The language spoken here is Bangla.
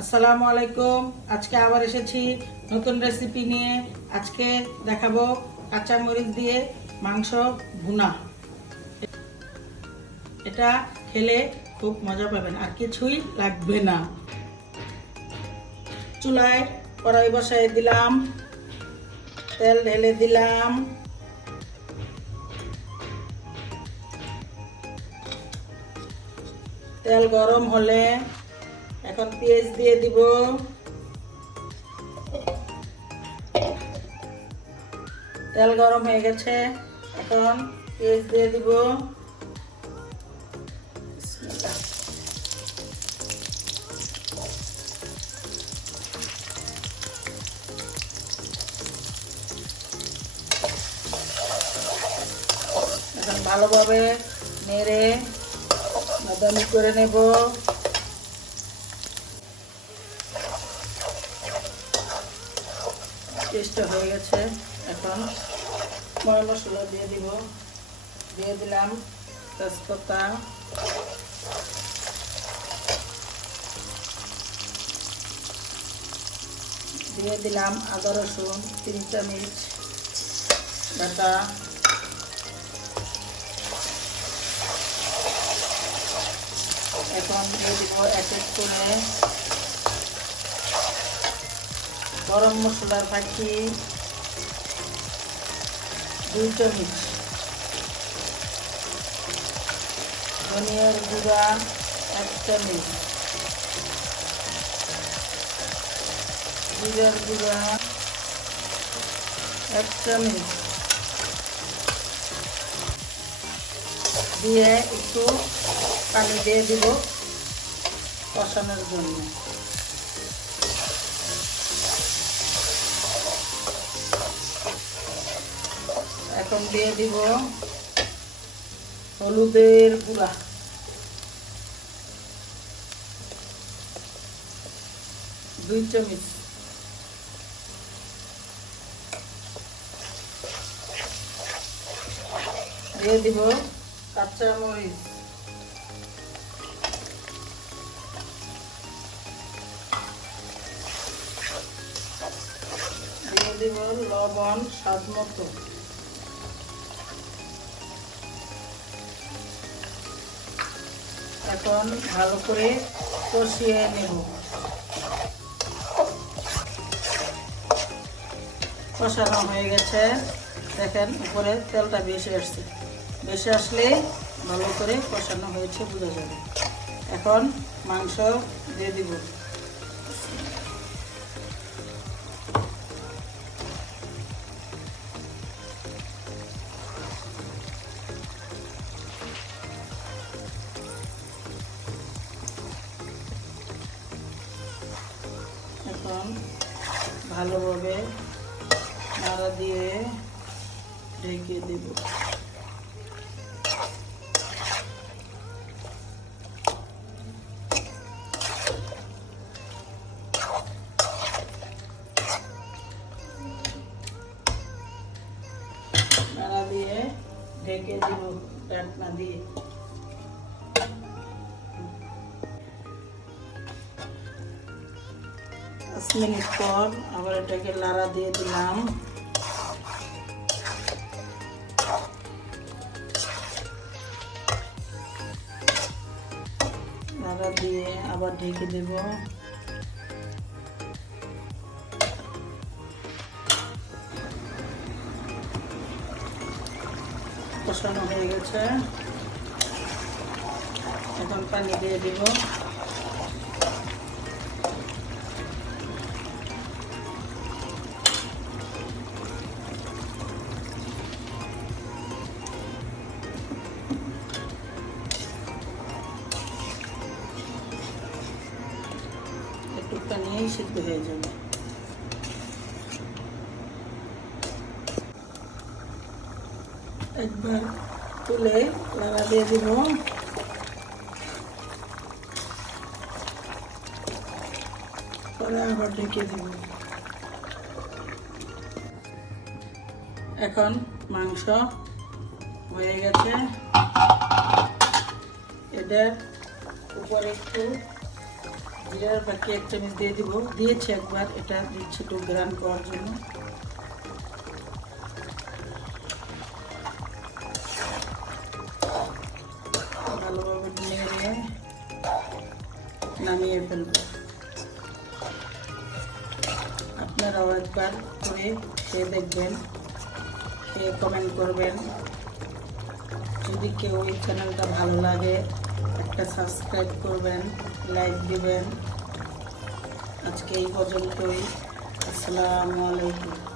আসসালামু আলাইকুম। আজকে আবার এসেছি নতুন রেসিপি নিয়ে। আজকে দেখাবো কাঁচা মরিচ দিয়ে মাংস ভুনা। এটা খেলে খুব মজা পাবেন, আর কিছুই লাগবে না। চুলায় কড়াই বসাই দিলাম, তেল ঢেলে দিলাম, তেল গরম হলে এখন পেঁয়াজ দিয়ে দিব। তেল গরম হয়ে গেছে, এখন পেঁয়াজ দিয়ে দিব। এখন ভালোভাবে নেড়ে বাদামি করে নেব। পেস্টটা হয়ে গেছে, এখন ময় মশলা দিয়ে দিব। দিয়ে দিলাম তেজপাতা, দিয়ে দিলাম আদা রসুন 3 চামচ বাটা, এখন দিয়ে দিব এক এক করে গরম মশলার ফাঁকি 2 চামচ, ধনিয়ার গুঁড়া 1 চামচ, জিরার গুঁড়া 1 চামচ দিয়ে একটু পানি দিয়ে দিব কষানোর জন্য। এখন দিয়ে দিব হলুদের গুঁড়া, দুই চামচ, দিয়ে দিব কাঁচা মরিচ, দিয়ে দিব লবণ স্বাদ মতো। এখন ভালো করে কষিয়ে নেব। কষানো হয়ে গেছে, দেখেন উপরে তেলটা বেশি আসছে। বেশি আসলে ভালো করে কষানো হয়েছে বোঝা যাবে। এখন মাংস দিয়ে দিব। এখন ভালোভাবে নাড়া দিয়ে ঢেকে দেব। নাড়া দিয়ে ঢেকে দেব ঢাকনা দিয়ে। 5 মিনিট পর আবার এটাকে নাড়া দিয়ে দিলাম। নাড়া দিয়ে আবার ঢেকে দেব। কষানো হয়ে গেছে, এখন পানি দিয়ে দিব। একটু পানি সিদ্ধ হয়ে যাবে। একবার তুলে নাড়া দিয়ে দিব। পরে আবার ঢেকে দিব। এখন মাংস হয়ে গেছে, এটার উপরে একটু জিরার বাকি 1 চামচ দিয়ে দিব, দিয়েছি একবার, এটা দিচ্ছি একটু গ্রান করার জন্য। ভালোভাবে নেড়ে নামিয়ে ফেলবো। আপনারাও একবার করে খেয়ে দেখবেন, খেয়ে কমেন্ট করবেন। যদি কেউ এই চ্যানেলটা ভালো লাগে একটা সাবস্ক্রাইব করবেন, লাইক দিবেন। আজকে এই পর্যন্তই। আসসালামু আলাইকুম।